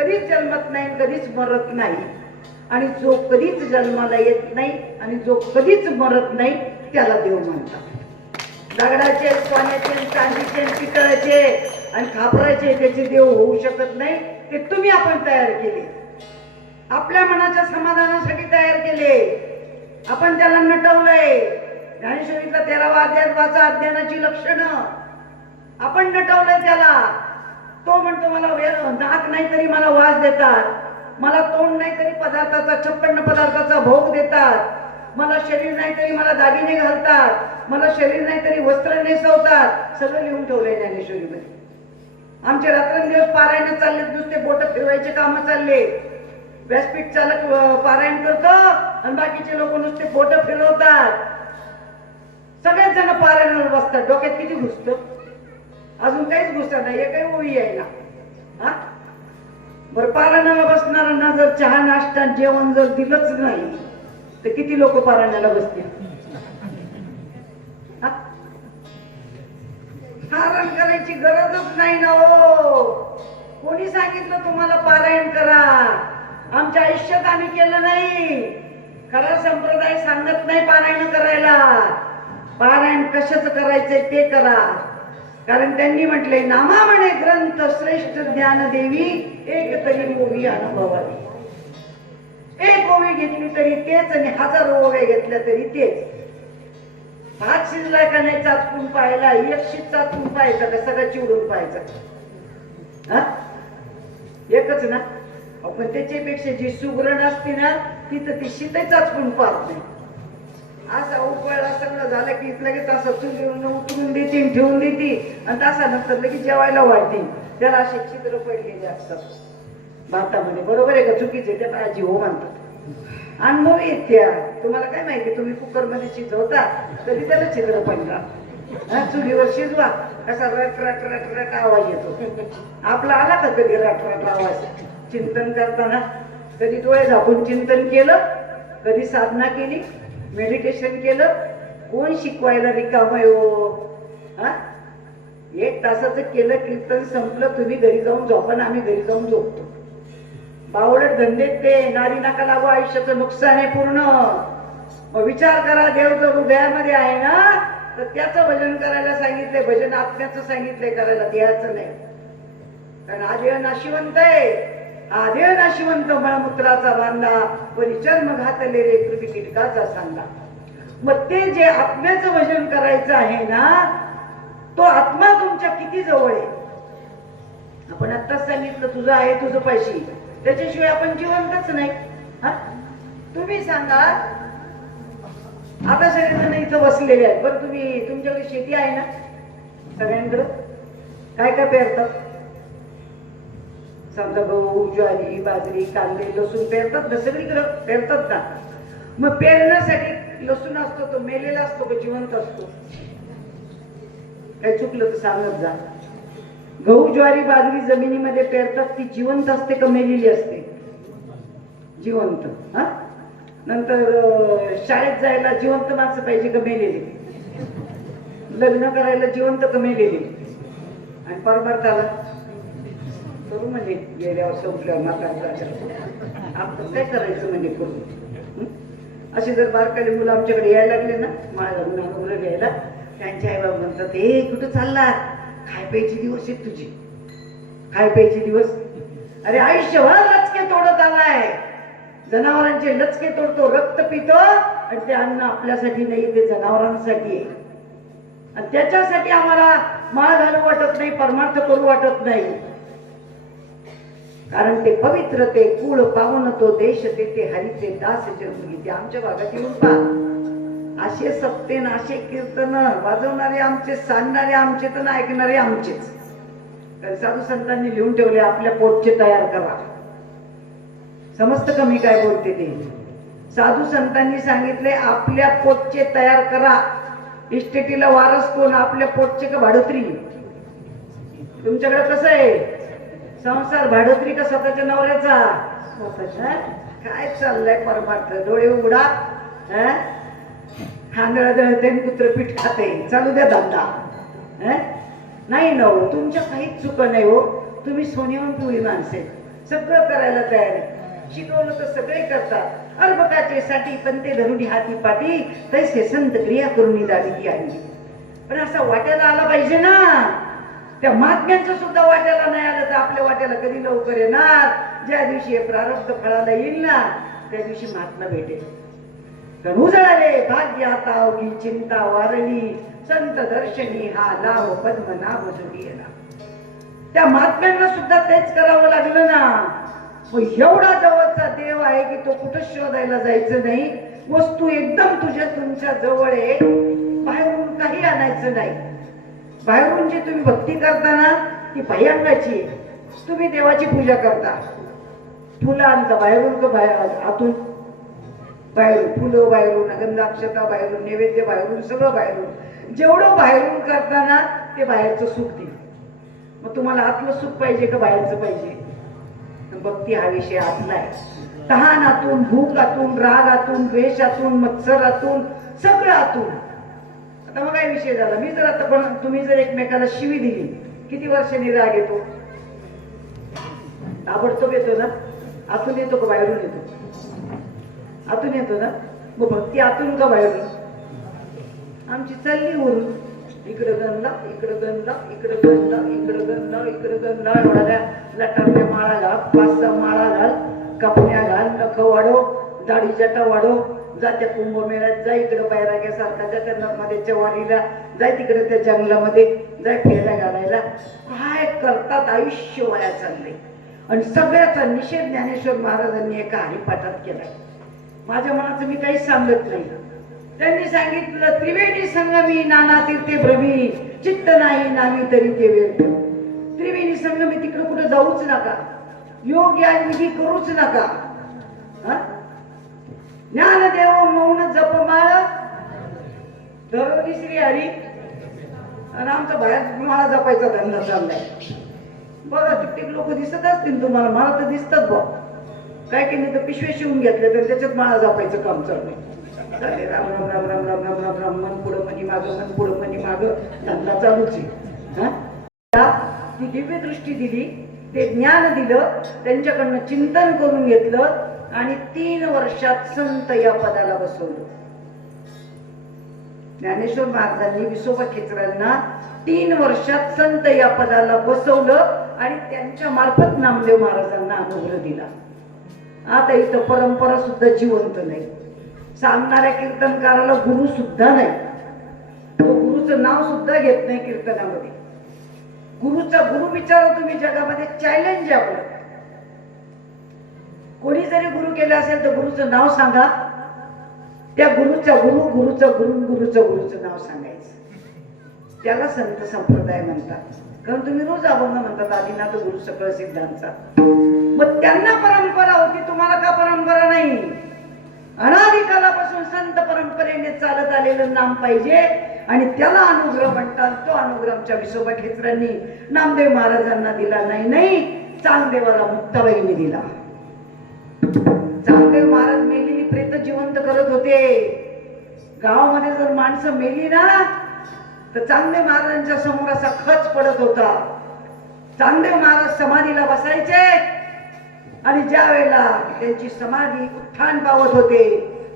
कधीच जन्मत नाही कधीच मरत नाही. आणि जो कधीच जन्माला येत नाही आणि जो कधीच मरत नाही त्याला देव म्हणतात. दगडाचे सोन्याचे चांदीचे पितळाचे आणि खापराचे त्याचे देव होऊ शकत नाही ते तुम्ही आपण तयार केले. आपल्या मनाच्या समाधानासाठी तयार केले. आपण त्याला नटवलंय. ज्ञानेश्वरीतला तेरावा अध्याय वाचा अज्ञानाची लक्षणं. आपण नटवलंय त्याला. तो म्हणतो मला नाक नाही तरी मला वास देतात. मला तोंड नाही तरी पदार्थाचा छप्पन्न पदार्थाचा भोग देतात. मला शरीर नाही तरी मला दागिने घालतात. मला शरीर नाही तरी वस्त्र नेसवतात. सगळं लिहून ठेवलंय ज्ञानेश्वरीमध्ये. आमचे रात्रंदिवस पारायण चालले नुसते बोट फिरवायचे काम चालले. व्यासपीठ चालक पारायण करतो आणि बाकीचे लोक नुसते बोट फिरवतात. सगळेच जण पारायणावर बसतात. डोक्यात किती घुसतं? अजून काहीच घुसत नाही एकही ओळी यायला. हा? बरं पारायणाला बसणाऱ्यांना जर चहा नाश्ता जेवण जर दिलंच नाही तर किती लोक पारायणाला बसतील? पारण पारायण करायची गरजच नाही ना हो. कोणी सांगितलं तुम्हाला पारायण करा? आमच्या आयुष्यात आम्ही केलं नाही. खरा संप्रदाय सांगत नाही पारायण करायला. पारायण कशाच करायचंय ते करा. कारण त्यांनी म्हटले नामा म्हणे ग्रंथ श्रेष्ठ ज्ञान देवी एक तरी ओवी अनुभवावी. एक ओवी घेतली तरी तेच आणि हजारो ओव्या घेतल्या तरी तेच. भात शिजलाय का नाही चाचपून पाहायला एक शीत चाचपून पाहायचा का सगळं चिवडून पाहायचा? हा? एकच ना? पण त्याच्यापेक्षा जी सुगरण असते ना ती तर ती शीतही चाचपून पाहत नाही. असा उकळला सगळं झालं की लगेच असं चुलीवरून उतरून देते ठेवून देते. आणि तासानंतर लगेच जेवायला वाढते. त्याला असे छिद्र पडलेले असतात. भातामध्ये बरोबर आहे का? चुकीचे त्या आजी हो म्हणतात. अनुभव येत त्या. तुम्हाला काय माहिती? तुम्ही कुकरमध्ये शिजवता तरी त्याला छिद्र पडतात. हा, चुलीवर शिजवा. असा रट रट रट रट आवाज येतो. आपला आला का कधी रट रट आवाज? चिंतन करताना. कधी डोळे झाकून चिंतन केलं कधी साधना केली मेडिटेशन केलं कोण शिकवायला रिकाम आहे हो? हा? एक तासाचं केलं कीर्तन संपलं तुम्ही घरी जाऊन झोपा आम्ही घरी जाऊन झोपतो. बावडत धंदेत ते नारी नका लागू आयुष्याचं नुकसान आहे पूर्ण. मग विचार करा देव जर हृदयामध्ये आहे ना तर त्याचं भजन करायला सांगितलंय भजन आत्म्याचं सांगितलंय करायला देहाचं नाही. कारण आज नाशिवंत आहे. आदेह नाशिवंत मळमूत्राचा बांधा परिचर्म घातले रे कृती कीटकाचा सांगा. मग ते जे आत्म्याचं भजन करायचं आहे ना तो आत्मा तुमच्या किती जवळ आहे? आपण आत्ताच सांगितलं तुझं आहे तुझं पैशी. त्याच्याशिवाय आपण जिवंतच नाही. हा? तुम्ही सांगा. आता सगळेजण इथं बसलेले आहेत. बरं तुम्ही तुमच्याकडे शेती आहे ना? सगळ्यांकडं? काय काय पेरतात? समजा गहू ज्वारी बाजरी कांदे लसूण पेरतात ना सगळीकडं पेरतात ना. मग पेरण्यासाठी लसूण असतो तो मेलेला असतो का जिवंत असतो? काय चुकलं तर सांगत जा. गहू ज्वारी बाजरी जमिनीमध्ये पेरतात ती जिवंत असते का मेलेली असते? जिवंत हा? नंतर शाळेत जायला जिवंत माणसं पाहिजे का मेलेली? लग्न करायला जिवंत का मेलेली? आणि परमार्थाला करू म्हणजे गेल्यावर संपल्यावर म्हातारचा आपण काय करायचं म्हणजे करू? असे जर बारकाली मुलं आमच्याकडे यायला लागले ना माझ्या मुलं घ्यायला त्यांच्या आई बाबा म्हणतात हे कुठं चालला खाय प्यायचे दिवस आहेत तुझे. खाय प्यायचे दिवस. अरे आयुष्यभर लचके तोडत आलाय. जनावरांचे लचके तोडतो रक्त पितो आणि ते अन्न आपल्यासाठी नाही ते जनावरांसाठी आहे. आणि त्याच्यासाठी आम्हाला माळ घालू वाटत नाही परमार्थ करू वाटत नाही. कारण ते पवित्र ते कुळ पाहून तो देश ते ते हरीचे दास जन्म घेते. आमच्या भागात येऊन पहा. असे सप्तेन असे कीर्तन वाजवणारे आमचे सांगणारे आमचे तर ऐकणारे आमचेच. तर साधू संतांनी लिहून ठेवले आपल्या पोटचे तयार करा. समजतं का मी काय बोलते ते? साधू संतांनी सांगितले आपल्या पोटचे तयार करा. इस्टेटीला वारस कोण? आपल्या पोटचे का भाडोत्री? तुमच्याकडे कसं आहे? संसार भाडोत्री का स्वतःच्या नवऱ्याचा? स्वतःच्या? काय चाललंय परमार्थ? डोळे उघडा? हांदळा दळते कुत्र पीठ खाते. चालू द्या धंदा. हं? नाही ना हो तुमच्या काहीच चुक नाही हो. तुम्ही सोन्याहून पिवळी माणसे सगळं करायला तयार आहे. शिकवलं तर सगळे करतात. अर्भकाचे साठी पंते धरुणी हाती पाठी तैसे संत क्रिया करून दावी ती आहे पण असा वाट्याला आला पाहिजे ना. त्या महात्म्यांचं सुद्धा वाट्याला नाही आलं तर आपल्या वाट्याला कधी लवकर येणार? ज्या दिवशी हे प्रारब्ध फळाला येईल ना त्या दिवशी महात्मा भेटेल. तर उजळले भाग्य आता अवघी चिंता वारणी संत दर्शनी हा लाभ पद्मनाभ जोडीला त्या महात्म्यांना सुद्धा तेच करावं लागलं ना. मग एवढा जवळचा देव आहे की तो कुठं शोधायला जायचं नाही? वस्तू एकदम तुझ्या तुमच्या जवळ आहे. बाहेरून काही आणायचं नाही. बाहेरून म्हणजे जी तुम्ही भक्ती करता ना? ती भयांगाची तुम्ही देवाची पूजा करता. फुलं आणता बाहेरून का बाहेर? आतून? बाहेरून. फुलं बाहेरून गंधाक्षता बाहेरून नैवेद्य बाहेरून सगळं बाहेरून. जेवढं बाहेरून करताना ते बाहेरचं सुख देईल. मग तुम्हाला आतलं सुख पाहिजे का बाहेरचं पाहिजे? भक्ती हा विषय आतला आहे. तहान आतून भूक आतून राग आतून द्वेष आतून आतून सगळं आतून. आता मग काय विषय झाला? मी जर आता पण तुम्ही जर एकमेकाला शिवी दिली किती वर्षांनी राग येतो? ताबडतोब येतो ना? आतून येतो का बाहेरून येतो? आतून येतो ना? मग भक्ती आतून का बाहेरून? आमची चालली वरून. इकडं गंधा इकडं गंधा इकडं गंधा इकडं गंधा इकडं गंधा एवढ्या लटारल्या माळा घाल पाच सहा माळा घाल कपण्या घाल नख वाढो दाढी जटा वाढो जात्या कुंभमेळ्यात जा इकडं बैराग्यासारखा जा त्या नर्मदेच्या वारीला जाय तिकडे त्या जंगलामध्ये जाय फेऱ्या घालायला. काय करतात आयुष्य वया चाललंय आणि सगळ्याचा निषेध ज्ञानेश्वर महाराजांनी एका हरिपाठात केलाय. माझ्या मनाचं मी काहीच सांगत नाही. त्यांनी सांगितलं त्रिवेणी संगमी नाना तीर्थे भ्रमी चित्त नाही नामी तरी ते वेळ. त्रिवेणी संगमी तिकडे कुठे जाऊच नका. योग या विधी करूच नका. हा? ज्ञानदेव मौन जपमाळ दररोजी श्री हरी. आणि आमचा बाहेर मला जपायचा धंदा चाललाय? बघा कित्येक लोक दिसत असतील तुम्हाला. मला तर दिसतात बघ काय की नाही तर पिशवे शिवून घेतले तर त्याच्यात माळा जपायचं काम चाललंय. चालेल राम राम राम राम राम राम राम राम मन पुढं मनी माग मन पुढं मनी माग. धंदा चालूच आहे. हा? ती दिव्य दृष्टी दिली ते ज्ञान दिलं त्यांच्याकडनं चिंतन करून घेतलं आणि तीन वर्षात संत या पदाला बसवलं. ज्ञानेश्वर महाराजांनी विसोबा खेचरांना तीन वर्षात संत या पदाला बसवलं आणि त्यांच्या मार्फत नामदेव महाराजांना अनुग्रह दिला. आता इथं परंपरा सुद्धा जिवंत नाही. सांगणाऱ्या कीर्तनकाराला गुरु सुद्धा नाही. तो गुरुचं नाव सुद्धा घेत नाही कीर्तनामध्ये. गुरुचा गुरु विचारा तुम्ही जगामध्ये चॅलेंज आहे आपलं. कोणी जरी गुरु केलं असेल तर गुरुचं नाव सांगा. त्या गुरुचा गुरु गुरुचा गुरु गुरुचं गुरुचं नाव सांगायचं. त्याला संत संप्रदाय म्हणतात. कारण तुम्ही रोज अभंग म्हणतात आदिनाथ गुरु सकळ सिद्धांचा मग त्यांना परंपरा होती तुम्हाला का परंपरा नाही? अनादी कालापासून संत परंपरेने चालत आलेलं नाम पाहिजे आणि त्याला अनुग्रह म्हणतात तो अनुग्रह आमच्या विसोबा खेचरांनी नामदेव महाराजांना दिला. नाही नाही चांगदेवाला मुक्ताबाईने दिला. चांगदेव महाराज मेलेली प्रेत जिवंत करत होते. गावामध्ये जर माणसं मेली ना तर चांगदेव महाराजांच्या समोर असा खच पडत होता. चांगदेव महाराज समाधीला बसायचे आणि ज्या वेळेला त्यांची समाधी उत्थान पावत होते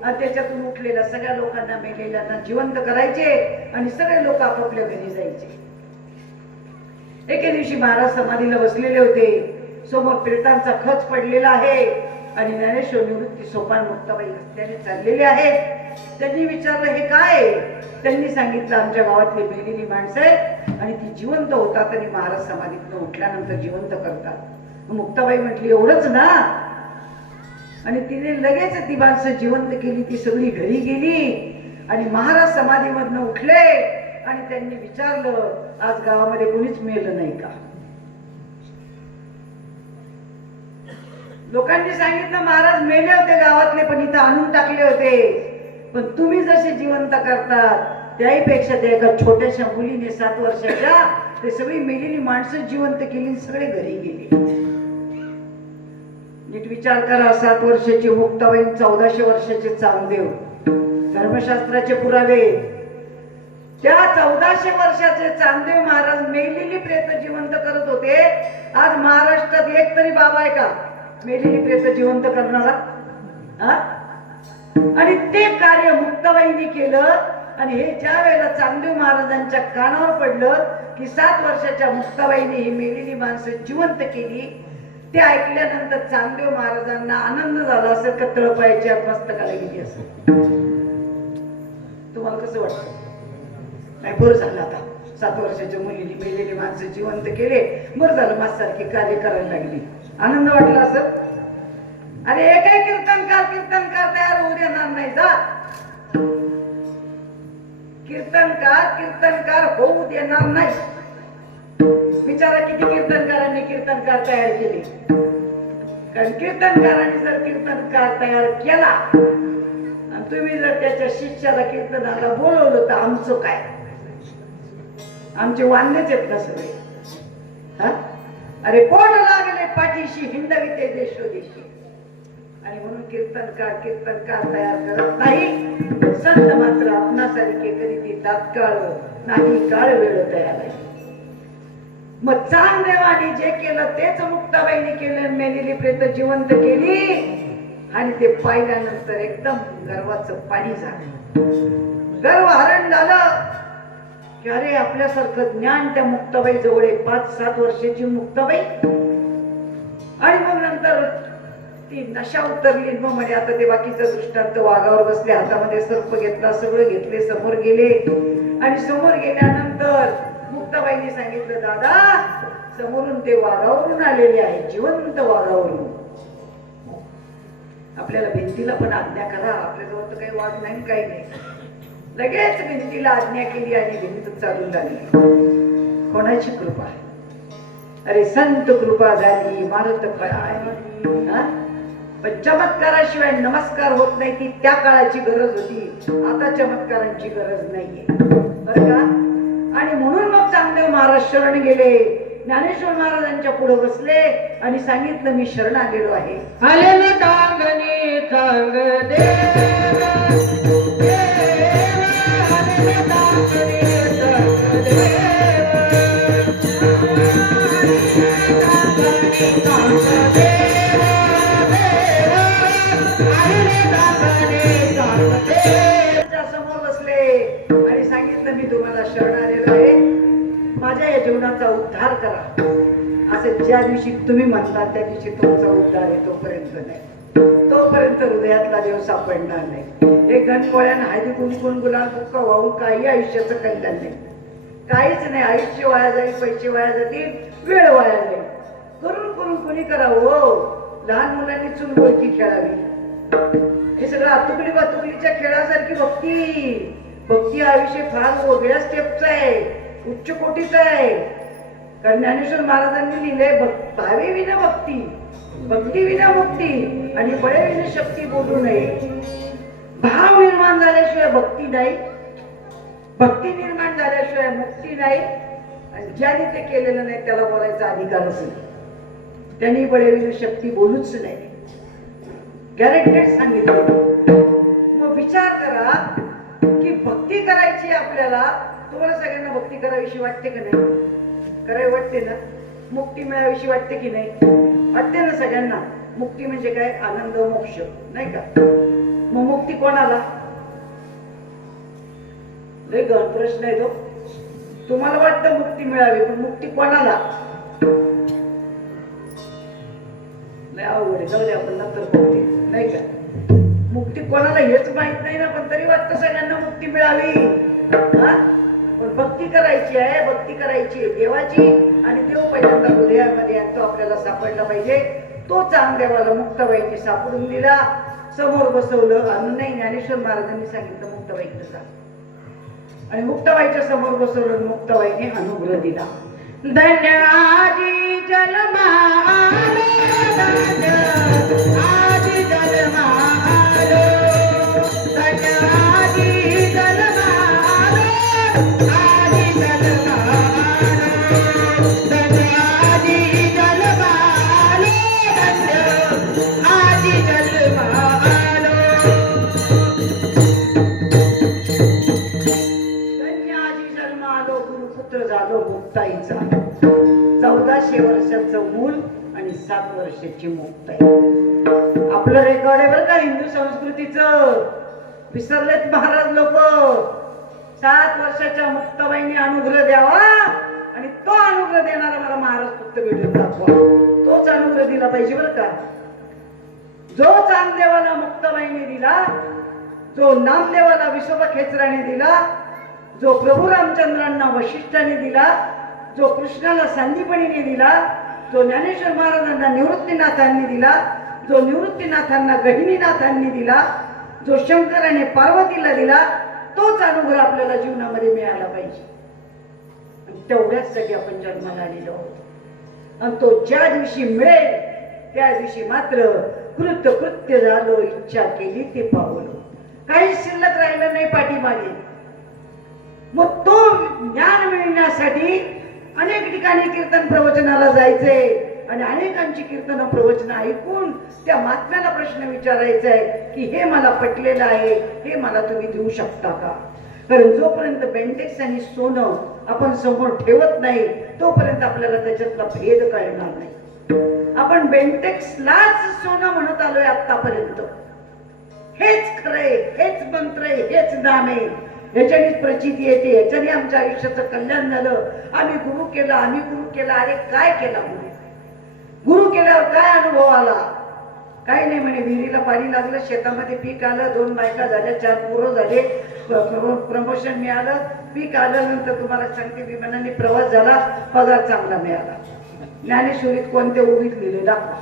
आणि त्याच्यातून उठलेल्या सगळ्या लोकांना मेलेल्यांना जिवंत करायचे आणि सगळे लोक आपापल्या घरी जायचे. एके दिवशी महाराज समाधीला बसलेले होते. समोर प्रेतांचा खच पडलेला आहे. आणि ज्ञानेश्वर निवृत्ती सोपान मुक्ताबाई रस्त्याने चाललेले आहेत. त्यांनी विचारलं हे काय? त्यांनी सांगितलं आमच्या गावातली मेलेली माणसं आहेत आणि ती जिवंत होतात आणि महाराज समाधीतनं उठल्यानंतर जिवंत करतात. मग मुक्ताबाई म्हटली एवढंच ना? आणि तिने लगेच ती माणसं जिवंत केली ती सगळी घरी गेली आणि महाराज समाधीमधनं उठले आणि त्यांनी विचारलं आज गावामध्ये कोणीच मेलं नाही का? लोकांनी सांगितलं महाराज मेले होते गावातले पण इथं आणून टाकले होते. पण तुम्ही जसे जिवंत करतात त्याहीपेक्षा त्या एका छोट्याशा मुलीने सात वर्षाच्या ते सगळी मेलेली माणसं जिवंत केली सगळे घरी गेले. नीट विचार करा सात वर्षाची मुक्ताबाई चौदाशे वर्षाचे चांगदेव धर्मशास्त्राचे पुरावे. त्या चौदाशे वर्षाचे चांदेव महाराज मेलेली प्रेत जिवंत करत होते. आज महाराष्ट्रात एक तरी बाबा आहे का? मेलेली प्रेत जिवंत करणारा. हा? आणि ते कार्य मुक्ताबाईंनी केलं आणि हे ज्या वेळेला चांगदेव महाराजांच्या कानावर पडलं की सात वर्षाच्या मुक्ताबाईने ही मेलेली माणसं जिवंत केली ते ऐकल्यानंतर चांगदेव महाराजांना आनंद झाला असेल का तळपायच्या मस्तकाला गेली असेल? तुम्हाला कसं वाटतं? नाही बरं झालं आता. सात वर्षाच्या मुलीने मेलेली माणसं जिवंत केले. बरं झालं माझ्यासारखी कार्य करायला लागली. आनंद वाटला असत अरे एकही कीर्तनकार कीर्तनकार तयार होऊ देणार नाही जा. कीर्तनकार कीर्तनकार होऊ देणार नाही. विचारा किती कीर्तनकारांनी कीर्तनकार तयार केले. कारण कीर्तनकारांनी जर कीर्तनकार तयार केला आणि तुम्ही जर त्याच्या शिष्याला कीर्तनाला बोलवलं तर आमचं काय? आमचे वांदेच आहेत ना सगळे? अरे पोट लागले पाठीशी हिंदविते देशोदेशी आणि म्हणून कीर्तनकार कीर्तनकार तयार करत नाही. संत मात्र आपणासारखे करीती तात्काळ नाही काळ वेळ तयार आहे. मग चांगदेवाने जे केलं तेच मुक्ताबाईने केलं मेलेली प्रेत जिवंत केली. आणि ते पाहिल्यानंतर एकदम गर्वाचं पाणी झालं. गर्व हरण झालं. की अरे आपल्यासारखं ज्ञान त्या मुक्ताबाई जवळ पाच सात वर्षाची मुक्ताबाई. आणि मग नंतर ती नशा उतरली. मग म्हणे आता ते बाकीचं दृष्टांत वाघावर बसले हातामध्ये सर्प घेतला सगळं घेतले समोर गेले. आणि समोर गेल्यानंतर मुक्ताबाईने सांगितलं दादा समोरून ते वाघावरून आलेले आहे जिवंत वाघावरून. आपल्याला भिंतीला पण आज्ञा करा. आपल्याजवळ तर काही वाघ नाही काही नाही. लगेच भिंतीला आज्ञा केली आणि भिंत चालून लागली. कोणाची कृपा अरे संत कृपा झाली इमारत फळाली हा? पण चमत्काराशिवाय नमस्कार होत नाही ती त्या काळाची गरज होती. आता चमत्कारांची गरज नाहीये. बर का? आणि म्हणून मग चांगदेव महाराज शरण गेले. ज्ञानेश्वर महाराजांच्या पुढे बसले आणि सांगितलं मी शरण आलेलो आहे. आले ना समोर बसले आणि सांगितलं मी तुम्हाला शरण आलेलो आहे. माझ्या या जीवनाचा उद्धार करा. असे ज्या दिवशी तुम्ही म्हणता त्या दिवशी तुमचा उद्धार आहे तोपर्यंत नाही. तोपर्यंत हृदयातला देव सापडणार नाही. हे गणपोळ्यान हळदी कुंकून गुलाल बुक्का वाहून काही आयुष्याचं कल्याण नाही. काहीच नाही. आयुष्य वाया जाईल पैसे वाया जातील वेळ वाया जाईल. करून करून कोणी करावं? हो लहान मुलांनी चुलबोलकी खेळावी. हे सगळं आतुकडी बातुकडीच्या खेळासारखी भक्ती. भक्ती हा विषय फार वेगळ्या स्टेपचा आहे. उच्च कोटीचा आहे. कारण ज्ञानेश्वर महाराजांनी लिहिले भावे विना भक्ती. भक्ती विना मुक्ती आणि बळे विना शक्ती बोलू नये. भाव निर्माण झाल्याशिवाय भक्ती नाही. भक्ती निर्माण झाल्याशिवाय मुक्ती नाही. आणि ज्याने ते केलेलं नाही त्याला बोलायचा अधिकार असेल त्यांनी बळे शक्ती बोलूच नाही. गॅरेंटेड सांगितलं मग विचार करा की भक्ती करायची आपल्याला तुम्हाला सगळ्यांना भक्ती करावीशी वाटते का नाही? करावी वाटते ना? मुक्ती मिळावीशी वाटते की नाही? वाटते ना सगळ्यांना? मुक्ती म्हणजे काय? आनंद मोक्ष नाही का? मग मुक्ती कोणाला? लय गहन प्रश्न आहे तो. तुम्हाला वाटतं मुक्ती मिळावी पण मुक्ती कोणाला? लय अवघड आहे. जाऊ दे आपण नंतर बघते नाही का? मुक्ती कोणाला हेच माहीत नाही ना पण तरी वाटतं सगळ्यांना मुक्ती मिळावी. हा? पण भक्ती करायची आहे भक्ती करायची आहे देवाची. आणि देव पहिल्यांदा हृदयामध्ये तो आपल्याला सापडला पाहिजे. तो चांगदेवाला मुक्ताबाईने सापडून दिला. समोर बसवलं. आणून नाही ज्ञानेश्वर महाराजांनी सांगितलं मुक्ताबाईकडे कसा आणि मुक्ताबाईच्या समोर बसवलं आणि मुक्ताबाईने अनुग्रह दिला. धन्य आजी जन्मा आलो धन्य आजी जन्मा आलो सात वर्षाची मुक्त आहे. आपलं रेकॉर्ड आहे बरं का हिंदू संस्कृतीचं. विसरलेत महाराज लोक. सात वर्षाच्या मुक्ताबाईंनी अनुग्रह द्यावा आणि तो अनुग्रह देणारा मला महाराज फक्त भेटून दाखवा. तोच अनुग्रह दिला पाहिजे बरं का. जो चांगदेवाला मुक्तबाईने दिला जो नामदेवाला विशोभा खेचराने दिला जो प्रभू रामचंद्रांना वशिष्ठाने दिला जो कृष्णाला संदीपणीने दिला जो ज्ञानेश्वर महाराजांना निवृत्तीनाथांनी दिला जो निवृत्तीनाथांना गहिनीनाथांनी दिला जो शंकराने पार्वतीला दिला तोच अनुभव आपल्याला जीवनामध्ये मिळाला पाहिजे. तेवढ्याचसाठी आपण जन्माला आलेलो आहोत. आणि तो ज्या दिवशी मिळेल त्या दिवशी मात्र कृत्य कृत्य झालो इच्छा केली ते पावलो काही शिल्लक राहिलं नाही पाठीमागे. मग तो ज्ञान मिळण्यासाठी अनेक ठिकाणी कीर्तन प्रवचनाला जायचे आणि अनेकांची कीर्तन प्रवचन ऐकून त्या महात्म्याला प्रश्न विचारायचा आहे की हे मला पटलेलं आहे हे मला तुम्ही देऊ शकता का? कारण जोपर्यंत बेंटेक्स आणि सोनं आपण समोर ठेवत नाही तोपर्यंत आपल्याला त्याच्यातला भेद कळणार नाही. आपण बेंटेक्सलाच सोनं म्हणत आलोय आतापर्यंत हेच खरंय हेच मंत्र हेच नाम आहे. ह्याच्यानेच प्रचिती येते ह्याच्याने आमच्या आयुष्याचं कल्याण झालं. आम्ही गुरु केला आम्ही गुरु केला अरे काय केला गुरु? गुरु केल्यावर काय अनुभव आला? काही नाही म्हणे विहिरीला पाणी लागलं शेतामध्ये पीक आलं दोन बायका झाल्या चार पोरं झाले प्रमोशन मिळालं पीक आल्यानंतर तुम्हाला सांगते विमानाने प्रवास झाला पगार चांगला मिळाला. ज्ञानेश्वरीत कोणते उभीत लिहिले दाखवा.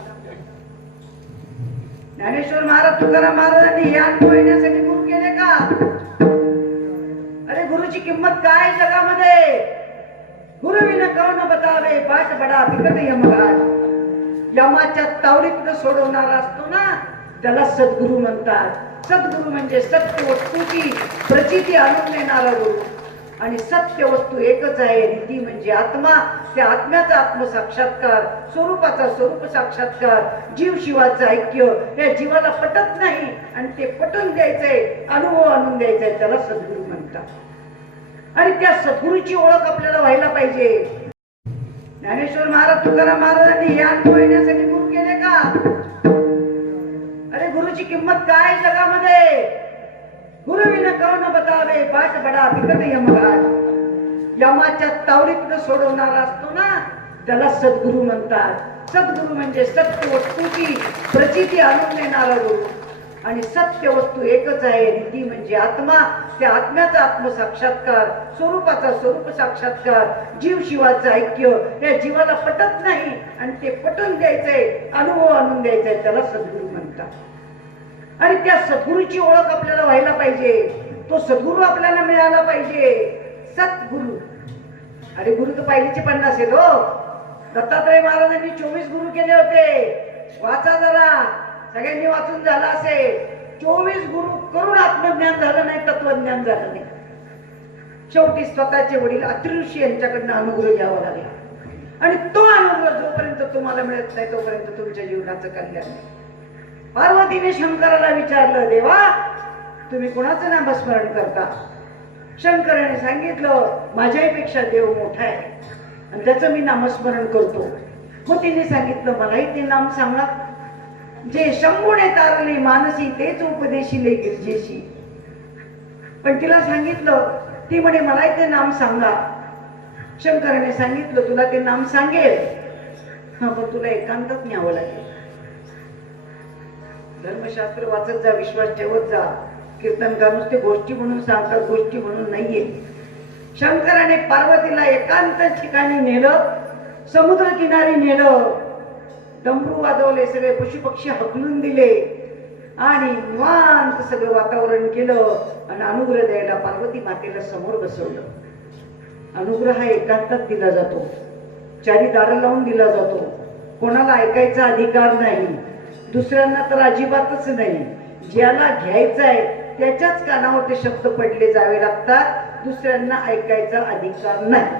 ज्ञानेश्वर महाराज तुकाराम महाराजांनी हे अनुभव येण्यासाठी गुरु केले. किंमत काय जगामध्ये? गुरु कौन बतावे? बाट बडा बिकट यमराज यमाच्या तावडीत सोडवणारा असतो ना त्याला सद्गुरु म्हणतात. सद्गुरु म्हणजे सत्य वस्तूची प्रचिती आणून देणारा गुरु आणि सत्य वस्तू एकच आहे रीती म्हणजे आत्मा. त्या आत्म्याचा आत्मसाक्षात्कार स्वरूपाचा स्वरूप साक्षात्कार जीव शिवाचं ऐक्य या जीवाला पटत नाही. आणि ते पटून द्यायचंय अनुभव आणून द्यायचंय त्याला सद्गुरु म्हणतात. आणि त्या सद्गुरूची ओळख आपल्याला व्हायला पाहिजे. ज्ञानेश्वर महाराज तुकाराम महाराजांनी हे अनुभव येण्यासाठी गुरु केले का? अरे गुरुची किंमत काय जगामध्ये? गुरु विना कौन बतावे? बाट बडा बिकट यमघाट यमाच्या तावडीत सोडवणारा असतो ना त्याला सद्गुरु म्हणतात. सद्गुरु म्हणजे सत्य वस्तूची प्रचिती आणून देणारा गुरु आणि सत्य वस्तू एकच आहे ती म्हणजे आत्मा. त्या आत्म्याचा आत्मसाक्षात्कार स्वरूपाचा स्वरूप साक्षात्कार जीव शिवाचं ऐक्य या जीवाला पटत नाही. आणि ते पटून द्यायचंय अनुभव आणून द्यायचाय त्याला सद्गुरू म्हणतात. आणि त्या सद्गुरूची ओळख आपल्याला व्हायला पाहिजे. तो सद्गुरू आपल्याला मिळाला पाहिजे. सद्गुरू. अरे गुरु तर पाहिजेचे पन्नास आहेत हो. दत्तात्रय महाराजांनी चोवीस गुरु केले होते. वाचा जरा. सगळ्यांनी वाचून झालं असेल. चोवीस गुरु करून आत्मज्ञान झालं नाही तत्वज्ञान झालं नाही. शेवटी स्वतःचे वडील अतिऋषी यांच्याकडनं अनुग्रह घ्यावा लागला. आणि तो अनुग्रह जोपर्यंत तुम्हाला मिळत नाही तोपर्यंत तुमच्या जीवनाचं कल्याण नाही. पार्वतीने शंकराला विचारलं देवा तुम्ही कोणाचं नामस्मरण करता? शंकराने सांगितलं माझ्यापेक्षा देव मोठा आहे. आणि त्याचं मी नामस्मरण करतो. मग तिने सांगितलं मलाही ते नाम सांगा. जे शंभुने तारले मानसी तेच उपदेशिले गिरजेशी पण तिला सांगितलं ती म्हणे मलाही ते नाम सांगा. शंकराने सांगितलं तुला ते नाम सांगेल. हा पण तुला एकांतात न्यावं लागेल. धर्मशास्त्र वाचत जा विश्वास ठेवत जा. कीर्तनकार नुसते गोष्टी म्हणून सांगतात गोष्टी म्हणून नाहीये. शंकराने पार्वतीला एकांत ठिकाणी नेलं समुद्र किनारी नेलं. डमरू वाजवले सगळे पशुपक्षी हकलून दिले. आणि निवांत सगळं वातावरण केलं आणि अनुग्रह द्यायला पार्वती मातेला समोर बसवलं. अनुग्रह हा एकांतात दिला जातो. चारी दारं लावून दिला जातो. कोणाला ऐकायचा अधिकार नाही. दुसऱ्यांना तर अजिबातच नाही. ज्याला घ्यायचं आहे त्याच्याच कानावर ते शब्द पडले जावे लागतात. दुसऱ्यांना ऐकायचा अधिकार नाही.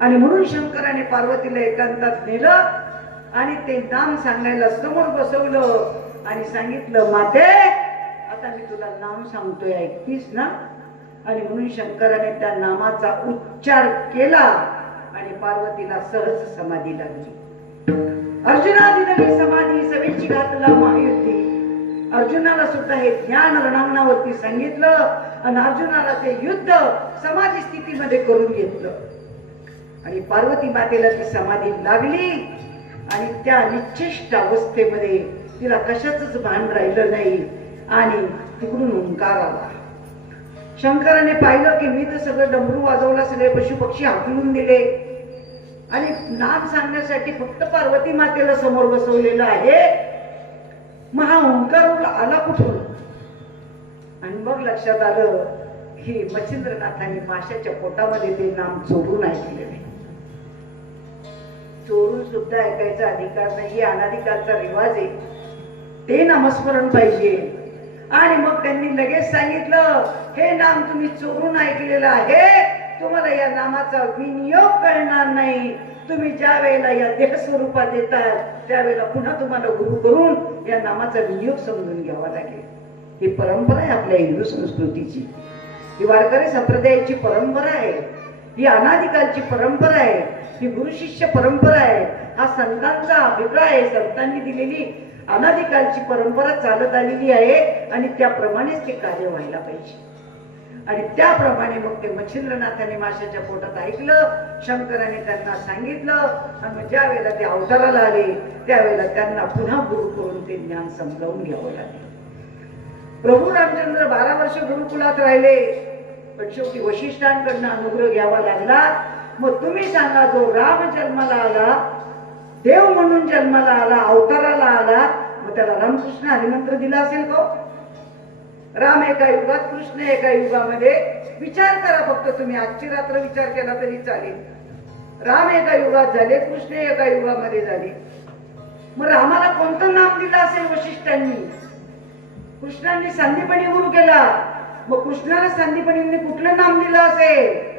आणि म्हणून शंकराने पार्वतीला एकांतात नेलं. आणि ते नाम सांगायला समोर बसवलं आणि सांगितलं माते आता मी तुला नाम सांगतोय ऐकतीस ना? आणि म्हणून शंकराने त्या नामाचा उच्चार केला आणि पार्वतीला सहज समाधी लागली. अर्जुनादिनी समाधी सवेची घातला महायुद्धी अर्जुनाला सुद्धा हे ज्ञान रणांगणावरती सांगितलं आणि अर्जुनाला ते युद्ध समाधी स्थितीमध्ये करून घेतलं. आणि पार्वती मातेला ती समाधी लागली. आणि त्या निश्चिष्ट अवस्थेमध्ये तिला कशाच भान राहिलं नाही आणि तिकडून ओंकार आला. शंकराने पाहिलं की मी तर सगळं डमरू वाजवला सगळे पशु पक्षी हाकलून दिले. आणि नाम सांगण्यासाठी फक्त पार्वती मातेला समोर बसवलेलं आहे. मग हा ओंकार आला कुठून? आणि मग लक्षात आलं की मच्छिंद्रनाथांनी माशाच्या पोटामध्ये ते नाम चोरून ऐकलेले चोरून सुद्धा ऐकायचा अधिकार नाही अनाधिकारचा रिवाज आहे. ते नामस्मरण पाहिजे. आणि मग त्यांनी लगेच सांगितलं हे नाम तुम्ही चोरून ऐकलेलं आहे. तुम्हाला या नामाचा विनियोग कळणार नाही. तुम्ही ज्या वेळेला या देह स्वरूपात येतात त्यावेळेला पुन्हा तुम्हाला गुरु करून या नामाचा विनियोग समजून घ्यावा लागेल. ही परंपरा आहे आपल्या हिंदू संस्कृतीची. ही वारकरी संप्रदायाची परंपरा आहे. ही अनाधिकारची परंपरा आहे. ही गुरु शिष्य परंपरा आहे. हा संतांचा अभिप्राय आहे. संतांनी दिलेली अनादिकालची परंपरा चालत आलेली आहे आणि त्याप्रमाणेच ते कार्य व्हायला पाहिजे. आणि त्याप्रमाणे मग ते मच्छिंद्रनाथाने माशाच्या पोटात ऐकलं शंकराने त्यांना सांगितलं आणि ज्या वेळेला ते अवताराला आले त्यावेळेला त्यांना पुन्हा गुरु करून ते ज्ञान समजावून घ्यावं लागले. प्रभू रामचंद्र बारा वर्ष गुरुकुलात राहिले पण शेवटी वशिष्ठांकडनं अनुग्रह घ्यावा लागला. मग तुम्ही सांगा जो राम जन्माला आला देव म्हणून जन्माला आला अवताराला आला मग त्याला रामकृष्ण हरिमंत्र दिला असेल तो? राम एका युगात कृष्ण एका युगामध्ये. विचार करा फक्त तुम्ही. आजची रात्र विचार केला तरी चालेल. राम एका युगात झाले कृष्ण एका युगामध्ये झाले. मग रामाला कोणतं नाम दिलं असेल वशिष्ठांनी? कृष्णांनी संदीपणी गुरु केला. मग कृष्णाला संदीपणींनी कुठलं नाम दिलं असेल?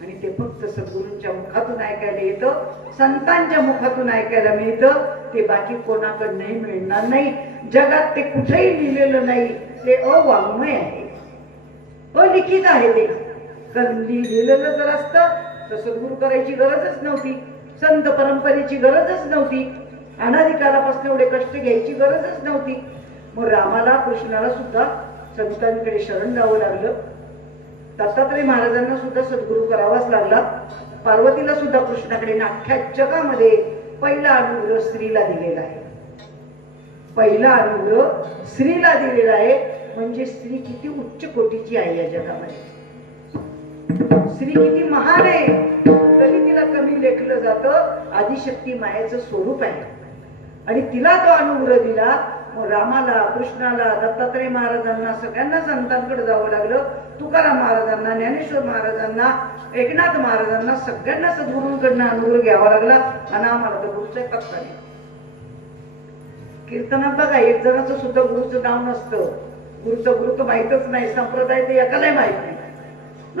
आणि ते फक्त सद्गुरूंच्या मुखातून ऐकायला येतं संतांच्या मुखातून ऐकायला मिळतं. ते बाकी कोणाकडनंही मिळणार नाही. जगात ते कुठेही लिहिलेलं नाही. ते अवाङ्मय आहे. अलिखित आहे ते. कारण लिहिलेलं जर असतं तर सद्गुरू करायची गरजच नव्हती. संत परंपरेची गरजच नव्हती. अनाधिकारापासून एवढे कष्ट घ्यायची गरजच नव्हती. मग रामाला कृष्णाला सुद्धा संतांकडे शरण जावं लागलं. दत्तात्रय महाराजांना सुद्धा सद्गुरू करावाच लागला. पार्वतीला सुद्धा कृष्णाकडे आणि अख्ख्या जगामध्ये पहिला अनुग्रह स्त्रीला दिलेला आहे. पहिला अनुग्रह स्त्रीला दिलेला आहे म्हणजे स्त्री किती उच्च कोटीची आहे या जगामध्ये. स्त्री किती महान आहे तरी तिला कमी लेखलं जातं. आदिशक्ती मायाचं स्वरूप आहे. आणि तिला तो अनुग्रह दिला रामाला कृष्णाला दत्तात्रय महाराजांना सगळ्यांना संतांकडे जावं लागलं. तुकाराम महाराजांना ज्ञानेश्वर महाराजांना एकनाथ महाराजांना सगळ्यांना सद्गुरूंकडनं अनुग्रह घ्यावा लागला. आणि आम्हाला तर गुरुचं पत्ता नाही कीर्तनात बघा एक जणाचं सुद्धा गुरुचं नाव नसतं. गुरुचं गुरु तर माहीतच नाही. संप्रदाय ते एकालाही माहीत नाही.